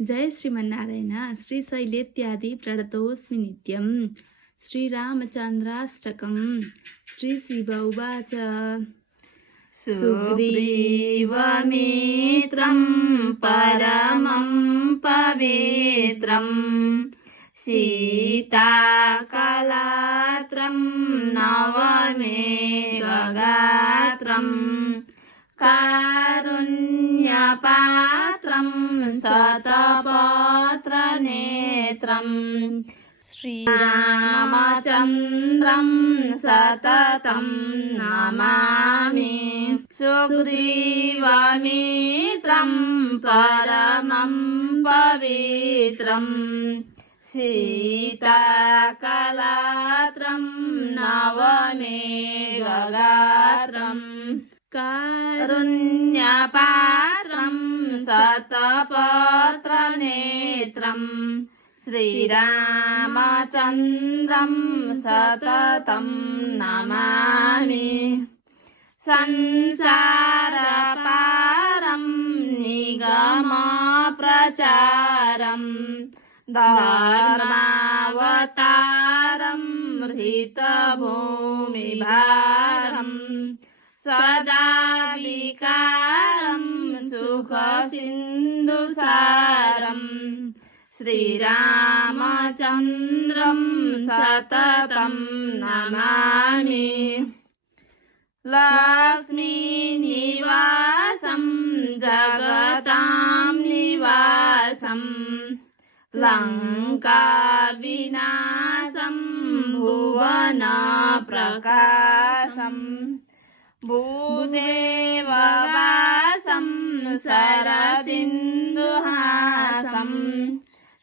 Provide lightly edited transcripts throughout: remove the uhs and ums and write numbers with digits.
जय श्रीमन्नारायण श्रीशैलेत्यादि प्रणतोऽस्मि नित्यं श्रीरामचन्द्राष्टकं श्रीशिव उवाच सुग्रीवमित्रं परमं पवित्रं सीताकलात्रं नवमेघगात्रं कारुण्यपात्रं शतपत्रनेत्रं श्रीरामचन्द्रं सततं नमामि। सुग्रीवमित्रं परमं पवित्रं सीताकलात्रं नवमेघगात्रं कारुण्यपात्रं शतपत्रनेत्रं श्रीरामचन्द्रं सततं नमामि। संसारपारं निगमप्रचारं धर्मावतारं हृतभूमिभारं सदा विकारं सुखसिन्धुसारं श्रीरामचन्द्रं सततं नमामि। लक्ष्मीनिवासं जगतां निवासं लङ्काविनाशं भुवनप्रकाशं भूदेववासं शरदिन्दुहासं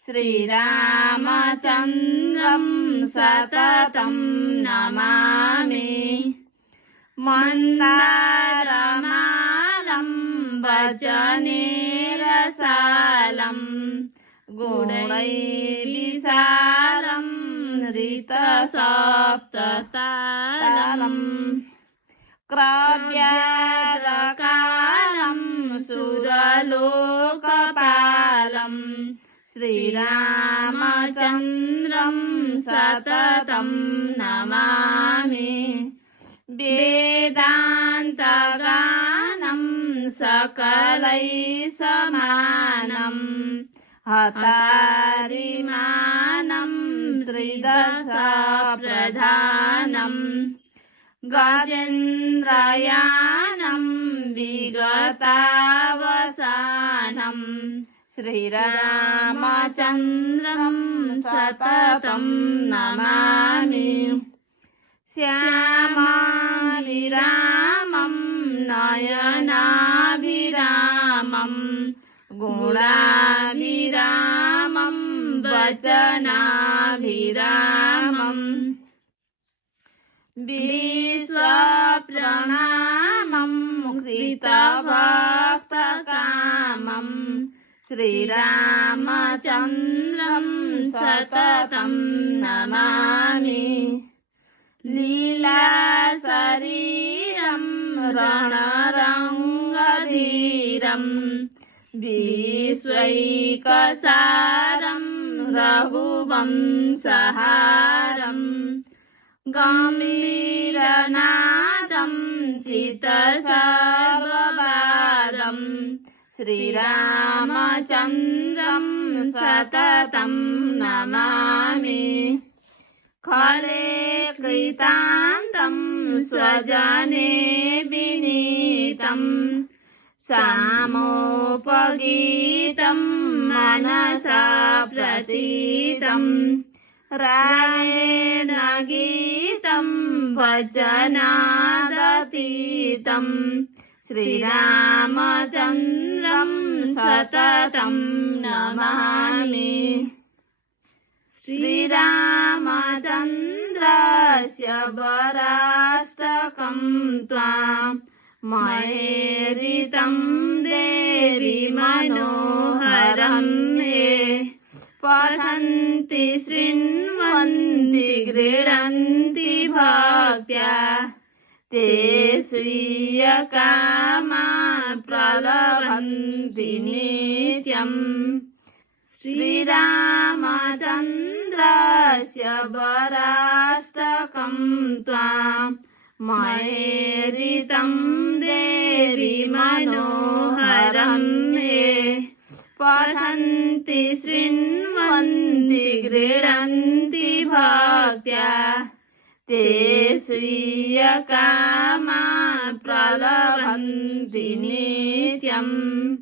श्रीरामचन्द्रं सततं नमामि। मन्दारमालं वचनेरसालं गुणैर्विशालं ऋतसप्ततालं क्रव्यादकालं सुरलोकपालं श्रीरामचन्द्रं सततं नमामि। वेदान्तगानं सकलैः समानं हतारिमानं त्रिदशप्रधानं गजेन्द्रयानं विगतावसानं श्रीरामचन्द्रं सततं नमामि। श्यामाभिरामं नयनाभिरामं गुणाभिरामं वचनाभिरामं विश्वप्रणामं कृतभक्तकामं श्रीरामचन्द्रं सततं नमामि। लीलाशरीरं रणरङ्गधीरं विश्वैकसारं रघुवंशहारं गम्भीरनादं चित्तसर्ववादं श्रीरामचन्द्रं सततं नमामि। खले कृतान्तं स्वजने विनीतं सामोपगीतं मनसा प्रतीतं रागेण गीतं वचनादतीतं श्रीरामचन्द्रं सततं नमामि। श्रीरामचन्द्रस्य वराष्टकं त्वां मयेरितं देवि मनोहरं मे पठन्ति शृण्वन्ति गृह्णन्ति भक्त्या ते स्वीयकामा प्रलभन्ति नित्यम् श्रीरामचन्द्रस्य वराष्टकं त्वां मयेरितं देवी मनोहरं मे पठन्ति शृण्वन्ति गृह्णन्ति भक्त्या ते स्वीयकामा प्रलभन्ति नित्यम्।